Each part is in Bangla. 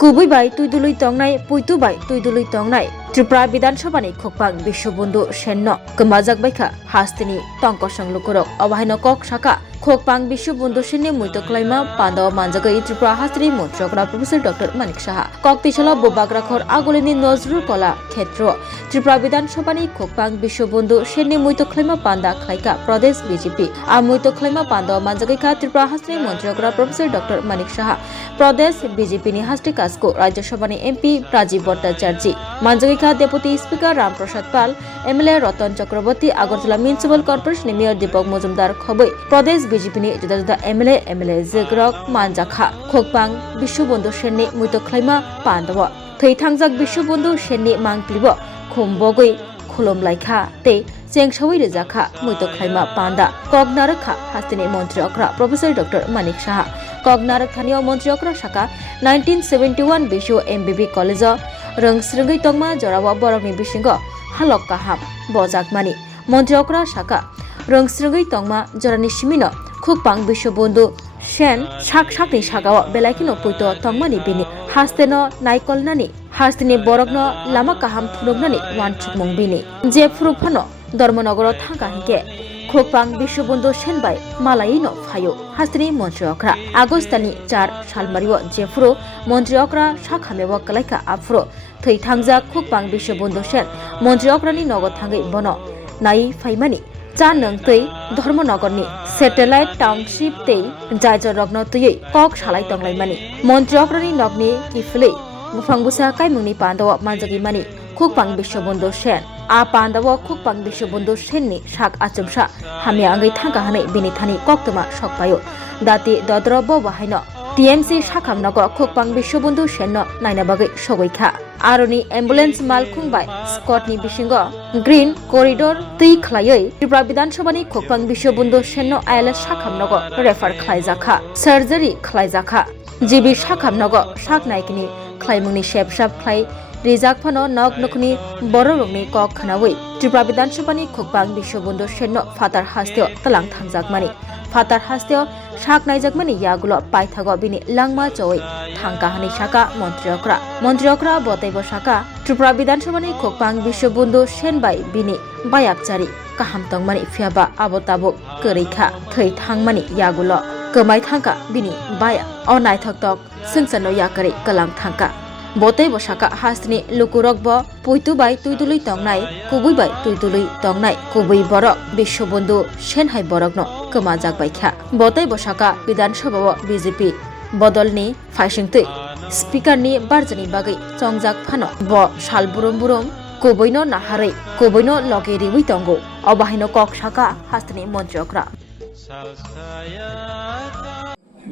Kububai tuidului tongnai puitubai tuidului tongnai Tripura Bidanshabani Khokpang Bishobundu Shenno Kemajak Baika Hastini Tongkosang Lukurok Awahino Kok Shaka Khokpang Bishobundu Shenni Muito Klaima Pandawa Manjagai Tripura Hastini Montrokra Professor Dr. Manik Shaha Kok Tishala Bobagrakhor Agolini Nozrul Kola Khetro Tripura Bidanshabani Khokpang Bishobundu Shenni Muito Klaima Panda Khlaika Pradesh BJP A Muito Klaima Pandawa Manjagai Ka Tripura Hastini Montrokra Professor Dr. Manik Shaha Pradesh BJP ni Hasti Kasko Rajya Sabhani MP Rajiv Bhattacharya Manjagai Deputy Speaker Ram Prasad Pal, MLA Ratan Chakraborty, Agartala Municipal Corporation Mayor Deepak Mojumdar Khoboi, Pradesh BJP ni juda MLA Zegrok Manjakha, Khokpang Bishobundu Shenni Muito Klaima Pandawa, Thei Thangjak Bishobundu Shenni Mangplibo, Khumbogoi, Khulom Laikha, Te Chengshawai Rejakha, Muito Klaima Panda, Kognarakha, Hastini Montri Okra, Professor Dr. Manik Shaha, Kognarak Thanio Montri Okra Shaka, 1971 Bisho MBB College Rungsrungai Tongma Jorawa Borokni Bisingo Halok Kaham Bojak Mani Montri Okra Shaka Rungsrungai Tongma Jorani Shimino Khokpang Bishobundu Shen Shakni Shagawa Belaikino Puito Tongmani Bini Hasteno Naikolnani Hastini Borokno Lama Kaham Thurugnani Wanchukmung Bini Jefrupano Dormonogoro Thanga Hike Khokpang Bishobundu Shenbai Malaino Phayo Hastini Montri Okra Agostani 4 Salmario Jefro Montri Okra Shakhamewa Kalaika Afro Thei Thangjak Khokpang Bishobundu Shen Montri Okrani Nogo Thangai Bono Nai Faimani Chanang Tei Dharmonogorni Satellite Township Tei Jaijor Rogno Tui Kok Shalai Tonglai Mani Montri Okrani Nogni Kiflei Bufangbusa Kaimungni Pandawa Manjagi Mani Khokpang Bishobundu Shen A Pandawa Khokpang Bishobundu Shenni Shak Achumsha Hamya Angai Thangka Hanai Bini Thani Koktoma Shokpayo Dati Dodrobo Wahaino TMC Shakhamnago Khokpang Bishobundu Shenno Nainabagai Shogoikha Aroni Ambulance Malkhungbai Scotni Bishingo Green Corridor Tui Khlayoi Tripura Bidanshabani Khokpang Bishobundu Shenno Ayala Shakhamnago Refer Khlaijaka Surgery Khlaijaka Jibi Shakhamnago Shaknaikini Khlaimungni Shepshap Khlai Rijak Phano Nog Nukni Bororongni Kok Khanawai Tripura Bidanshabani Khokpang Bishobundu Shenno Fatar Hasteo Talang Thangjakmani Fatar Hasteo Shak Naijakmani Yagulo Paithago Bini Langma Choi Thangka Hani Shaka Montri Okra Botaibo Shaka Tripura Bidanshabani Khokpang Bishobundu Shenbai Bini Bayapchari Kaham Tongmani Fiaba Abotabo Kerikha Thei Thangmani Yagulo Kemai Thangka Bini Baya Onai Thoktok Singsano Yakari Kalang Thangka Botaibo Shaka Hastini Lukurokbo Puitubai Tuidului Tongnai Kubuibai Tuidului Tongnai Kubui Borok Bishobundu Shenhai Borokno Kemajak Baikha Botaibo Shaka Bidanshabao BJP Bodolni Faishingtui Speaker ni Barjani Bagai Chongjak Phano Bo Salburum Burum Kubuino Naharai Kubuino Loge Riwi Tongo Obahino Kok Shaka Hastini Montri Okra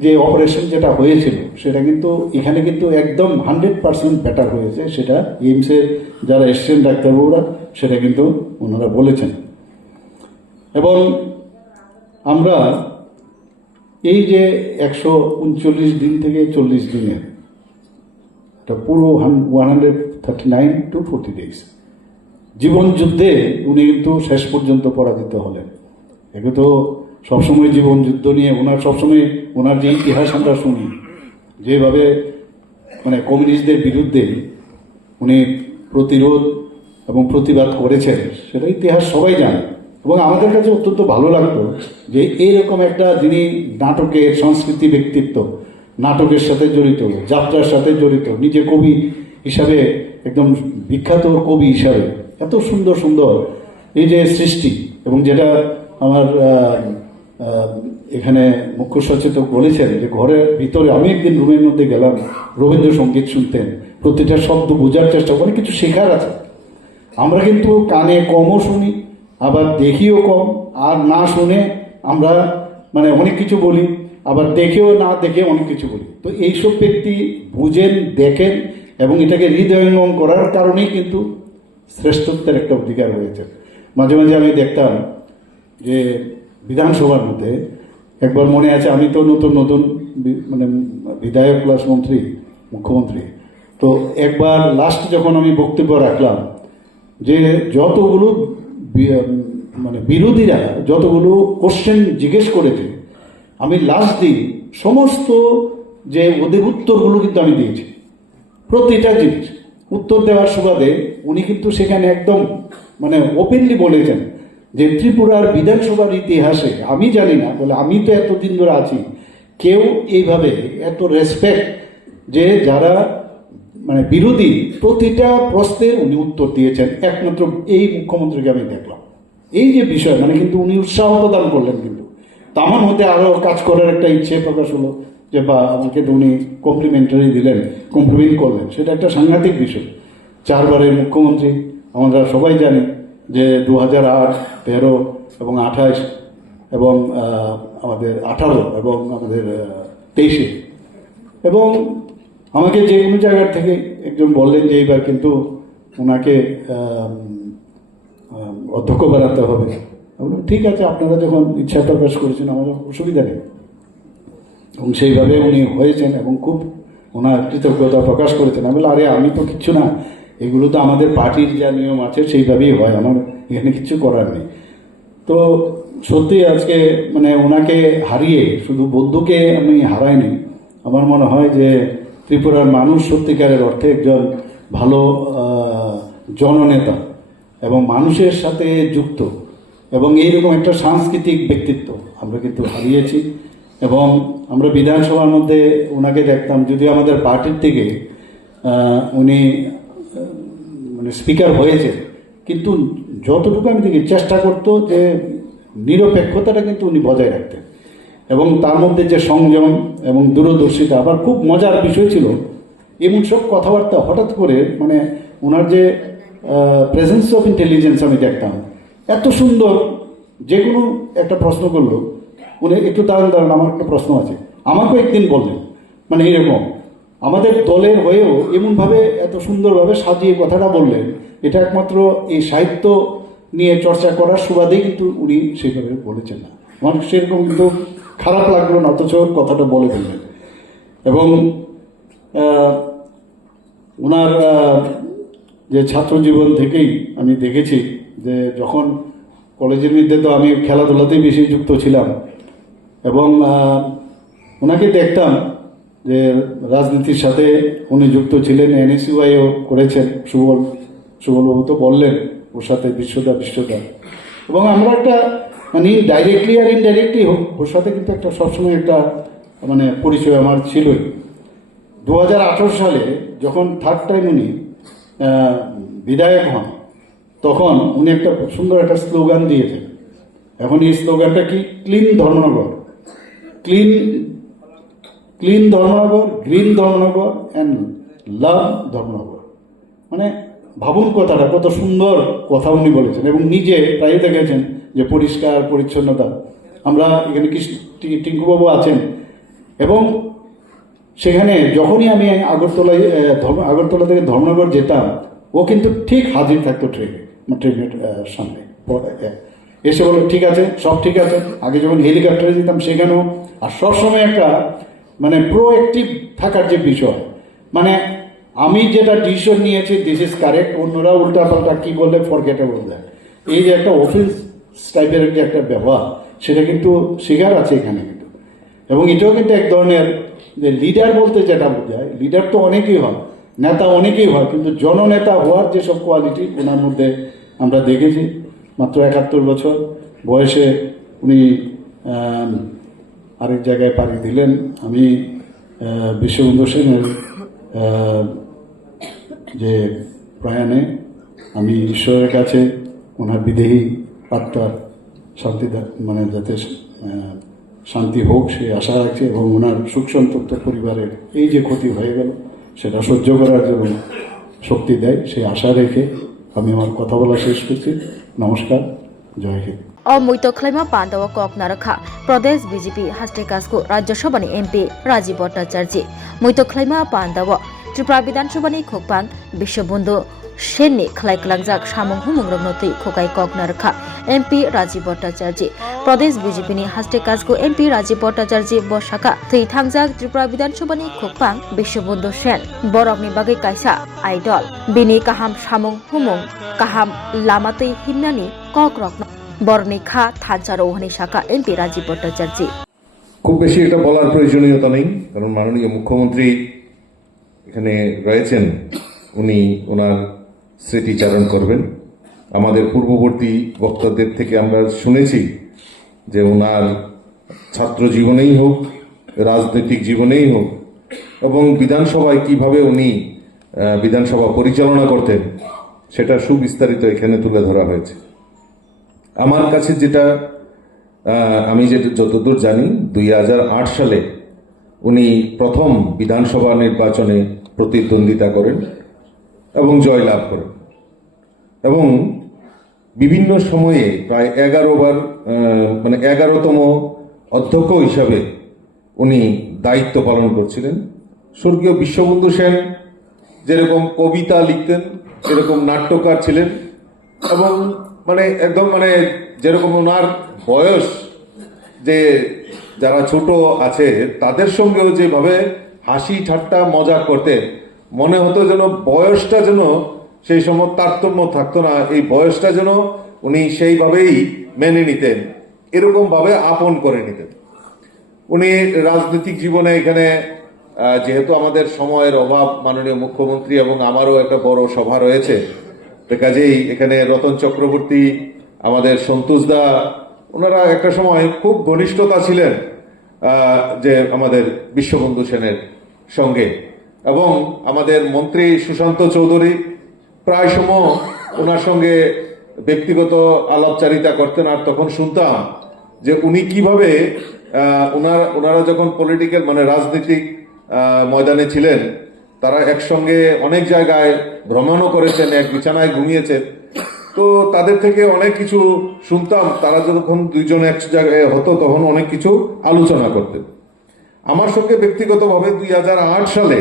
যে অপারেশন যেটা হয়েছিল সেটা কিন্তু এখানে কিন্তু একদম 100% বেটার হয়েছে সেটা এইমসের যারা এসছেন ডাক্তারবাবুরা সেটা কিন্তু ওনারা বলেছেন এবং আমরা এই যে 139 দিন থেকে 40 দিনে এটা পুরো 139 to 40 ডেজ জীবন যুদ্ধে উনি কিন্তু শেষ পর্যন্ত পরাজিত হলেন এগুলো তো সবসময় জীবন যুদ্ধ নিয়ে ওনার সবসময় ওনার যে ইতিহাস আমরা শুনি যেভাবে মানে কমিউনিস্টদের বিরুদ্ধে উনি প্রতিরোধ এবং প্রতিবাদ করেছেন সেটা ইতিহাস সবাই জানে এবং আমাদের কাছে অত্যন্ত ভালো লাগতো যে এইরকম একটা যিনি নাটকের সংস্কৃতি ব্যক্তিত্ব নাটকের সাথে জড়িত যাত্রার সাথে জড়িত নিজে কবি হিসাবে একদম বিখ্যাত কবি হিসাবে এত সুন্দর সুন্দর এই যে সৃষ্টি এবং যেটা আমার এখানে মুখ্য সচেতক বলেছেন যে ঘরের ভিতরে আমি একদিন রুমের মধ্যে গেলাম রবীন্দ্রসঙ্গীত শুনতেন প্রতিটা শব্দ বোঝার চেষ্টা অনেক কিছু শেখার আছে আমরা কিন্তু কানে কমও শুনি আবার দেখিও কম আর না শুনে আমরা মানে অনেক কিছু বলি আবার দেখেও না দেখে অনেক কিছু বলি তো এইসব ব্যক্তি বুঝেন দেখেন এবং এটাকে হৃদয়ঙ্গম করার কারণেই কিন্তু শ্রেষ্ঠত্বের একটা অধিকার হয়েছে মাঝে মাঝে আমি দেখতাম যে বিধানসভার মধ্যে একবার মনে আছে আমি তো নতুন মানে বিধায়ক প্লাস মন্ত্রী মুখ্যমন্ত্রী তো একবার লাস্ট যখন আমি বক্তব্য রাখলাম যে যতগুলো মানে বিরোধীরা যতগুলো কোশ্চেন জিজ্ঞেস করেছে আমি লাস্ট দিন সমস্ত যে ওদের উত্তরগুলো কিন্তু আমি দিয়েছি প্রতিটা জিনিস উত্তর দেওয়ার সুবাদে উনি কিন্তু সেখানে একদম মানে ওপেনলি বলেছেন যে ত্রিপুরার বিধানসভার ইতিহাসে আমি জানি না, বলে আমি তো এতদিন ধরে আছি, কেউ এইভাবে এত রেসপেক্ট যে যারা মানে বিরোধী প্রতিটা প্রশ্নের উনি উত্তর দিয়েছেন, একমাত্র এই মুখ্যমন্ত্রীকে আমি দেখলাম। এই যে বিষয় মানে কিন্তু উনি উৎসাহ প্রদান করলেন, কিন্তু তা আমার মধ্যে আরও কাজ করার একটা ইচ্ছে প্রকাশ হলো যে বা আমাকে তো উনি কমপ্লিমেন্টারি দিলেন, কমপ্লিমেন্ট করলেন, সেটা একটা সাংঘাতিক বিষয়। 4 বারের মুখ্যমন্ত্রী আমরা সবাই জানি যে 2008, 13 এবং 28 এবং আমাদের 18 এবং আমাদের 23-এ, এবং আমাকে যে কোনো জায়গার থেকে একজন বললেন যে এইবার কিন্তু ওনাকে অধ্যক্ষ বানাতে হবে। ঠিক আছে, আপনারা যখন ইচ্ছা প্রকাশ করেছেন আমার অসুবিধা নেই, এবং সেইভাবে উনি হয়েছেন এবং খুব ওনার কৃতজ্ঞতা প্রকাশ করেছেন। আমি বললাম, আরে আমি তো কিচ্ছু না, এগুলো তো আমাদের পার্টির যা নিয়ম আছে সেইভাবেই হয়, আমার এখানে কিছু করার নেই। তো সত্যি আজকে মানে ওনাকে হারিয়ে শুধু বন্ধুকে আমি হারাইনি, আমার মনে হয় যে ত্রিপুরার মানুষ সত্যিকারের অর্থে একজন ভালো জননেতা এবং মানুষের সাথে যুক্ত এবং এইরকম একটা সাংস্কৃতিক ব্যক্তিত্ব আমরা কিন্তু হারিয়েছি। এবং আমরা বিধানসভার মধ্যে ওনাকে দেখতাম, যদি আমাদের পার্টির থেকে উনি মানে স্পিকার হয়েছে, কিন্তু যতটুকু আমি দেখি চেষ্টা করতো যে নিরপেক্ষতাটা কিন্তু উনি বজায় রাখতেন, এবং তার মধ্যে যে সংযম এবং দূরদর্শিতা। আবার খুব মজার বিষয় ছিল, এমন সব কথাবার্তা হঠাৎ করে মানে ওনার যে প্রেজেন্স অফ ইন্টেলিজেন্স আমি দেখতাম, এত সুন্দর। যে কোনো একটা প্রশ্ন করলো উনি, একটু দাঁড়ান আমার একটা প্রশ্ন আছে, আমাকেও একদিন বললেন, মানে এইরকম আমাদের দলের হয়েও এমনভাবে এত সুন্দরভাবে সাজিয়ে কথাটা বললেন। এটা একমাত্র এই সাহিত্য নিয়ে চর্চা করার সুবাদেই কিন্তু উনি সেইভাবে বলেছেন না। আমার সেরকম কিন্তু খারাপ লাগলো না, অথচ কথাটা বলে ফেললেন। এবং ওনার যে ছাত্র জীবন থেকেই আমি দেখেছি যে যখন কলেজের মধ্যে তো আমি খেলাধুলাতেই বেশি যুক্ত ছিলাম, এবং ওনাকে দেখতাম যে রাজনীতির সাথে উনি যুক্ত ছিলেন, NSUI-ও করেছেন। সুবলবাবু তো বললেন ওর সাথে বিশ্বদা। এবং আমরা একটা মানে ডাইরেক্টলি আর ইনডাইরেক্টলি হোক, ওর সাথে কিন্তু একটা সবসময় একটা মানে পরিচয় আমার ছিলই। 2018 সালে যখন 3rd টাইম উনি বিধায়ক হন, তখন উনি একটা সুন্দর একটা স্লোগান দিয়েছেন। এখন এই স্লোগানটা কি? Clean Dharmanagar, clean Dharmanagar, green Dharmanagar and love Dharmanagar. মানে ভাবুন কথাটা কত সুন্দর কথা উনি বলেছেন, এবং নিজে প্রায় দেখেছেন যে পরিষ্কার পরিচ্ছন্নতা। আমরা এখানে টিঙ্কুবাবু আছেন, এবং সেখানে যখনই আমি আগরতলা থেকে ধর্মনগর যেতাম, ও কিন্তু ঠিক হাজির থাকতো ট্রেনের সামনে এসে বলো ঠিক আছে, সব ঠিক আছে। আগে যখন হেলিকপ্টারে যেতাম সেখানেও, আর সবসময় একটা মানে প্রোঅ্যাক্টিভ থাকার যে বিষয়, মানে আমি যেটা ডিসিশন নিয়েছি দিস ইজ কারেক্ট, অন্যরা উল্টাপাল্টা কী বললে ফরগেটেবল দেয়, এই যে একটা অফিস টাইপের যে একটা ব্যবহার, সেটা কিন্তু শিকার আছে এখানে কিন্তু। এবং এটাও কিন্তু এক ধরনের যে লিডার বলতে যেটা বোঝায়, লিডার তো অনেকেই হয়, নেতা অনেকেই হয়, কিন্তু জননেতা হওয়ার যেসব কোয়ালিটি ওনার মধ্যে আমরা দেখেছি। মাত্র 71 বছর বয়সে উনি আরেক জায়গায় পাড়ি দিলেন। আমি বিশ্ববন্ধু সেনের যে প্রয়াণে আমি ঈশ্বরের কাছে ওনার বিদেহী আত্মার শান্তি মানে যাতে শান্তি হোক সেই আশা রাখছি, এবং ওনার সুখ সন্তপ্ত পরিবারের এই যে ক্ষতি হয়ে গেল সেটা সহ্য করার জন্য শক্তি দেয়, সেই আশা রেখে আমি আমার কথা বলা শেষ করছি। নমস্কার, জয় হিন্দ। অমৈত খ্লাইমা পান্ডাওয়া কক নারখা প্রদেশ বিজেপি হাস্টে কাজকো রাজ্যসভানি এমপি রাজীব ভট্টাচার্য মৈত খ্লাইমা পান্ডাওয়া ত্রিপুরা বিধানসভাनि খোকপাং বিশ্ববন্ধু সেনनि ख्लाइक्लांजाक सामुं हुमुंग्रमनो तै खोकाई কক नारखा एमपि राजीव भट्टाचार्य प्रदेश बिजेपिनि हास्टे काजको एमपि राजीव भट्टाचार्य बसाका थै थांजाक त्रिपुरा विधानसभानि खौपां बिश्वबन्धु सेन बरकनि बागै कायसा आइडल बिनि काहाम सामुं हुमुं काहाम लामातै हिन्नानि কক रत्न बरनि खा थानसारो हनि शाखा एमपि राजीव भट्टाचार्य। খুব বেশি এটা বলার প্রয়োজনীয়তা নেই, কারণ মাননীয় মুখ্যমন্ত্রী এখানে রয়েছেন উনি ওনার স্মৃতিচারণ করবেন। আমাদের পূর্ববর্তী বক্তাদের থেকে আমরা শুনেছি যে ওনার ছাত্র জীবনেই হোক, রাজনৈতিক জীবনেই হোক এবং বিধানসভায় কিভাবে উনি বিধানসভা পরিচালনা করতেন সেটা সুবিস্তারিত এখানে তুলে ধরা হয়েছে। আমার কাছে যেটা আমি যেটা যতদূর জানি 2008 সালে উনি প্রথম বিধানসভা নির্বাচনে প্রতিদ্বন্দ্বিতা করেন এবং জয়লাভ করেন এবং বিভিন্ন সময়ে প্রায় 11তম অধ্যক্ষ হিসাবে উনি দায়িত্ব পালন করছিলেন। স্বর্গীয় বিশ্ববন্ধু সেন যেরকম কবিতা লিখতেন এরকম নাট্যকার ছিলেন এবং একদম যেরকম ওনার বয়স, যে যারা ছোট আছে তাদের সঙ্গেও যেভাবে হাসি ঠাট্টা মজা করতেন, মনে হতো যেন বয়সটা যেন সেই সময় তারতম্য থাকতো না, এই বয়সটা যেন উনি সেইভাবেই মেনে নিতেন, এরকম ভাবে আপন করে নিতেন। উনি রাজনৈতিক জীবনে এখানে যেহেতু আমাদের সময়ের অভাব, মাননীয় মুখ্যমন্ত্রী এবং আমারও একটা বড় সভা রয়েছে, কাজেই এখানে রতন চক্রবর্তী, আমাদের সন্তোষ দা, ওনারা একটা সময় খুব ঘনিষ্ঠতা ছিলেন যে আমাদের বিশ্ববন্ধু সেনের সঙ্গে, এবং আমাদের মন্ত্রী সুশান্ত চৌধুরী প্রায় সময় ওনার সঙ্গে ব্যক্তিগত আলাপচারিতা করতেন। আর তখন শুনতাম যে উনি কিভাবে ওনারা যখন পলিটিক্যাল রাজনৈতিক ময়দানে ছিলেন, তারা একসঙ্গে অনেক জায়গায় ভ্রমণও করেছেন, এক বিছানায় ঘুমিয়েছেন। তো তাদের থেকে অনেক কিছু শুনতাম, তারা যখন দুইজন এক জায়গায় হতো তখন অনেক কিছু আলোচনা করতেন। আমার সঙ্গে ব্যক্তিগতভাবে 2008 সালে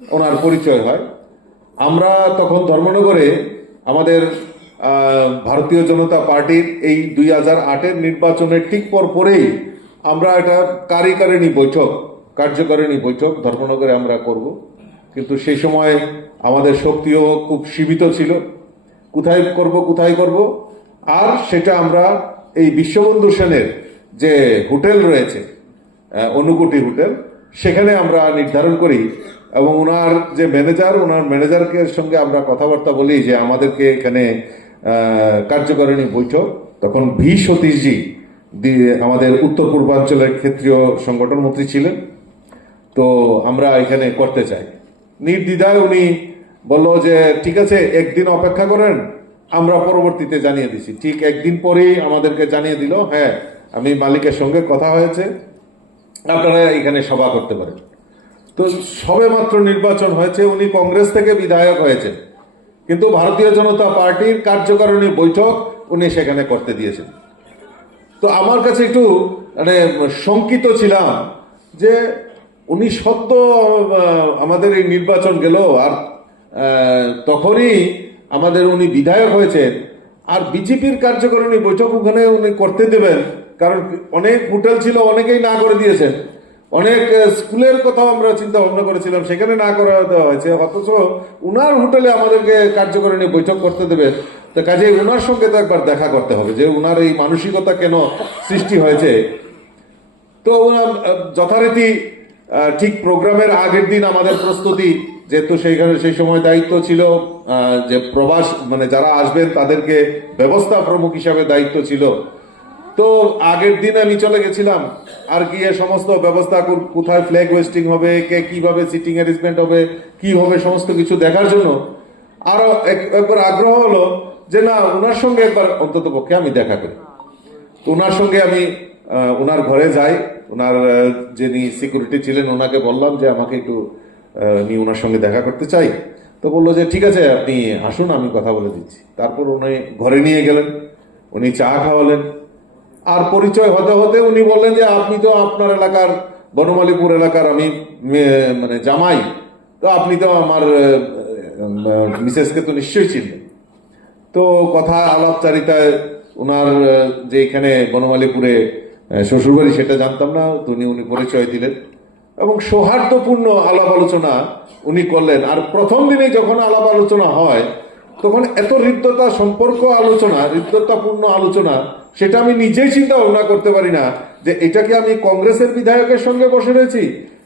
ওনার পরিচয় হয়। আমরা তখন ধর্মনগরে আমাদের ভারতীয় জনতা পার্টির এই 2008-এর নির্বাচনের ঠিক পরেই আমরা একটা কার্যকারিণী বৈঠক ধর্মনগরে আমরা করব, কিন্তু সেই সময় আমাদের শক্তিও খুব সীমিত ছিল, কোথায় করব। আর সেটা আমরা এই বিশ্ববন্ধু সেনের যে হোটেল রয়েছে, অনুকুটি হোটেল, সেখানে আমরা নির্ধারণ করি এবং ওনার যে ওনার ম্যানেজারকে সঙ্গে আমরা কথাবার্তা বলি যে আমাদেরকে এখানে কার্যকারিণী বৈঠক, তখন ভি সতীশজি আমাদের উত্তর পূর্বাঞ্চলের ক্ষেত্রীয় সংগঠন মন্ত্রী ছিলেন, তো আমরা এখানে করতে চাই। নির্দ্বিধায় উনি বলল যে ঠিক আছে, একদিন অপেক্ষা করেন, আমরা পরবর্তীতে জানিয়ে দিছি। ঠিক একদিন পরেই আমাদেরকে জানিয়ে দিল, হ্যাঁ আমি মালিকের সঙ্গে কথা হয়েছে, আপনারা এখানে সভা করতে পারেন। তো সবে মাত্র নির্বাচন হয়েছে, উনি কংগ্রেস থেকে বিধায়ক হয়েছে, কিন্তু ভারতীয় জনতা পার্টির কার্যকারিণী বৈঠক উনি সেখানে করতে দিয়েছেন। তো আমার কাছে একটু শঙ্কিত ছিলাম যে উনি সদ্য আমাদের এই নির্বাচন গেল, আর তখনই আমাদের উনি বিধায়ক হয়েছেন, আর বিজেপির কার্যকারিণী বৈঠক ওখানে উনি করতে দেবেন, কারণ অনেক হোটেল ছিল, অনেকেই না করে দিয়েছেন, অনেক স্কুলের কথাও আমরা চিন্তা ভাবনা করেছিলাম, সেখানে না করা দেওয়া হয়েছে, অথচ উনার হোটেলে আমাদেরকে কার্যকারিণী বৈঠক করতে দেবেন। তো কাজে উনার সঙ্গে তো একবার দেখা করতে হবে যে উনার এই মানসিকতা কেন সৃষ্টি হয়েছে। তো যথারীতি ঠিক প্রোগ্রামের আগের দিন আমাদের প্রস্তুতি, যেহেতু সেই সময় দায়িত্ব ছিল যে প্রবাস যারা আসবেন তাদেরকে ব্যবস্থা প্রমুখ হিসাবে দায়িত্ব ছিল, তো আগের দিন আমি চলে গেছিলাম আর গিয়ে সমস্ত ব্যবস্থা, কোথায় ফ্ল্যাগ হোয়েস্টিং হবে, কে কিভাবে সিটিং অ্যারেঞ্জমেন্ট হবে, কি হবে, সমস্ত কিছু দেখার জন্য আরো একবার আগ্রহ হলো যে না, ওনার সঙ্গে একবার অন্তত পক্ষে আমি দেখা করি। ওনার সঙ্গে আমি ওনার ঘরে যাই, ওনার যিনি সিকিউরিটি ছিলেন ওনাকে বললাম যে আমাকে একটু নিয়ে ওনার সঙ্গে দেখা করতে চাই। তো বললো যে ঠিক আছে, আপনি আসুন, আমি কথা বলে দিচ্ছি। তারপর উনি ঘরে নিয়ে গেলেন, উনি চা খাওয়ালেন, আর পরিচয় হতে হতে উনি বললেন যে আপনি তো আপনার এলাকার, বনমালীপুর এলাকার আমি জামাই, তো আপনি তো আমার মিসেসকে তো নিশ্চয়ই চিনবেন। তো কথা আলাপচারিতায় ওনার যে এখানে বনমালীপুরে শ্বশুরবাড়ি সেটা জানতাম না, তো উনি পরিচয় দিলেন এবং সৌহার্দ্যপূর্ণ আলাপ আলোচনা উনি করলেন। আর প্রথম দিনে যখন আলাপ আলোচনা হয় তখন এত হৃদ্যতা সম্পর্ক আলোচনা, হৃদ্যতাপূর্ণ আলোচনা, সেটা আমি নিজেই চিন্তা ভাবনা করতে পারি না যে এটা কি আমি কংগ্রেসের বিধায়কের সঙ্গে বসে রয়েছি,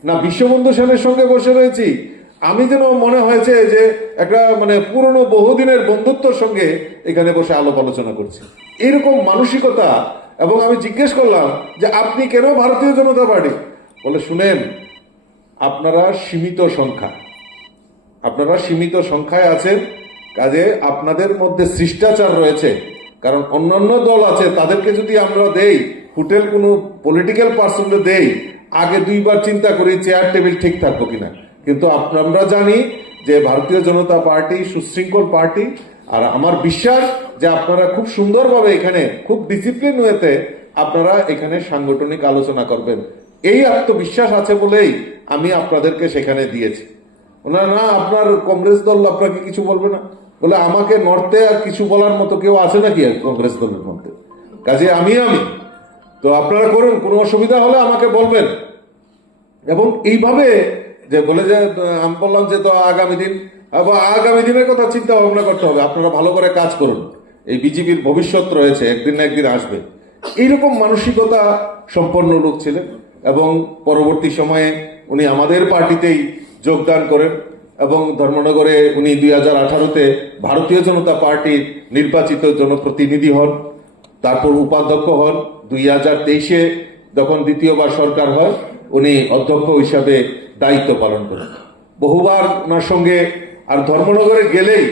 না বিশ্ববন্ধু সেনের সঙ্গে বসে রয়েছি, আমি যেন মনে হয়েছে যে একটা মানে পুরনো বহুদিনের বন্ধুত্বর সঙ্গে এখানে বসে আলাপ আলোচনা করছি, এরকম মানসিকতা। এবং আমি জিজ্ঞেস করলাম যে আপনি কেন ভারতীয় জনতা পার্টি? বলে শুনেন, আপনারা সীমিত সংখ্যায় আছেন, কাজে আপনাদের মধ্যে শিষ্টাচার রয়েছে। কারণ অন্যান্য দল আছে, তাদেরকে যদি আমরা দেই, হোটেল কোনো পলিটিক্যাল পার্সনকে দেই, আগে দুইবার চিন্তা করি চেয়ার টেবিল ঠিক থাকবো কিনা। কিন্তু আমরা জানি যে ভারতীয় জনতা পার্টি সুশৃঙ্খল পার্টি, আর আমার বিশ্বাস যে আপনারা খুব সুন্দরভাবে এখানে খুব ডিসিপ্লিন ওয়েতে আপনারা এখানে সাংগঠনিক আলোচনা করবেন, এই আত্মবিশ্বাস আছে বলেই আমি আপনাদেরকে সেখানে দিয়েছি। না, আপনার কংগ্রেস দল আপনাকে কিছু বলবে না। বলে আমাকে নড়তে আর কিছু বলার মতো কেউ আছে নাকি কংগ্রেস দলের মধ্যে? কাজে আমি তো আপনারা করুন, কোনো অসুবিধা হলে আমাকে বলবেন। এবং এইভাবে যে বলে যে আমি বললাম যে তো আগামী দিনের কথা চিন্তা ভাবনা করতে হবে, আপনারা ভালো করে কাজ করুন, এই বিজেপির ভবিষ্যৎ রয়েছে, একদিন না একদিন আসবে। এইরকম মানসিকতা সম্পন্ন লোক ছিলেন। এবং পরবর্তী সময়ে উনি আমাদের পার্টিতেই যোগদান করেন এবং ধর্মনগরে উনি 2018-তে ভারতীয় জনতা পার্টির নির্বাচিত জনপ্রতিনিধি হন, তারপর উপাধ্যক্ষ হন। 2023-এ যখন দ্বিতীয়বার সরকার হয়, উনি অধ্যক্ষ হিসাবে দায়িত্ব পালন করেন। বহুবার ওনার সঙ্গে, আর ধর্মনগরে গেলেই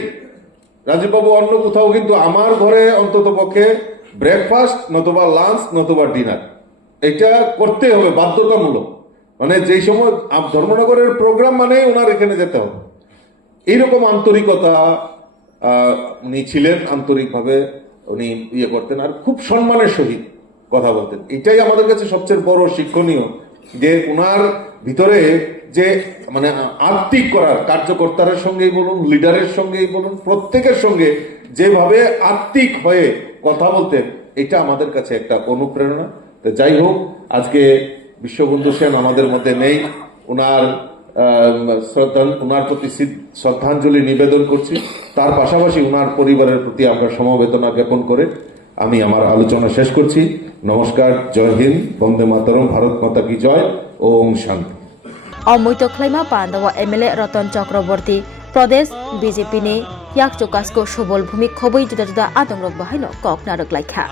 রাজীববাবু অন্য কোথাও কিন্তু আমার ঘরে অন্তত পক্ষে ব্রেকফাস্ট নতুবা লাঞ্চ নতুবা ডিনার এটা করতে হবে, বাধ্যতামূলক। মানে যেই সময় ধর্মনগরের প্রোগ্রাম মানেই ওনার এখানে যেতে হবে। এইরকম আন্তরিকতা উনি ছিলেন, আন্তরিকভাবে উনি করতেন, আর খুব সম্মানের সহিত কথা বলতেন। এটাই আমাদের কাছে সবচেয়ে বড় শিক্ষণীয়, যে ওনার ভিতরে যে মানে আত্মিক করার, কার্যকর্তাদের সঙ্গেই বলুন, লিডারের সঙ্গেই বলুন, প্রত্যেকের সঙ্গে যেভাবে আত্মিক হয়ে কথা বলতেন, এটা আমাদের কাছে একটা অনুপ্রেরণা। তো যাই হোক, আজকে বিশ্ববন্ধু সেন আমাদের মধ্যে নেই, ওনার প্রতি শ্রদ্ধাঞ্জলি নিবেদন করছি। তার পাশাপাশি ওনার পরিবারের প্রতি আমরা সমবেদনা জ্ঞাপন করে আমি আমার আলোচনা শেষ করছি। নমস্কার, জয় হিন্দ, বন্দে মাতরম, ভারত মাতা কি জয়, ওম শান্তি। অমৈত খ্লাইমা পান্ডাवा एमएलए रतन चक्रवर्ती प्रदेश बीजेपी ने याक चौकासको सबल भूमि खबै जुदा जुदा आदंग बाहायनो कक नारक लाइखा।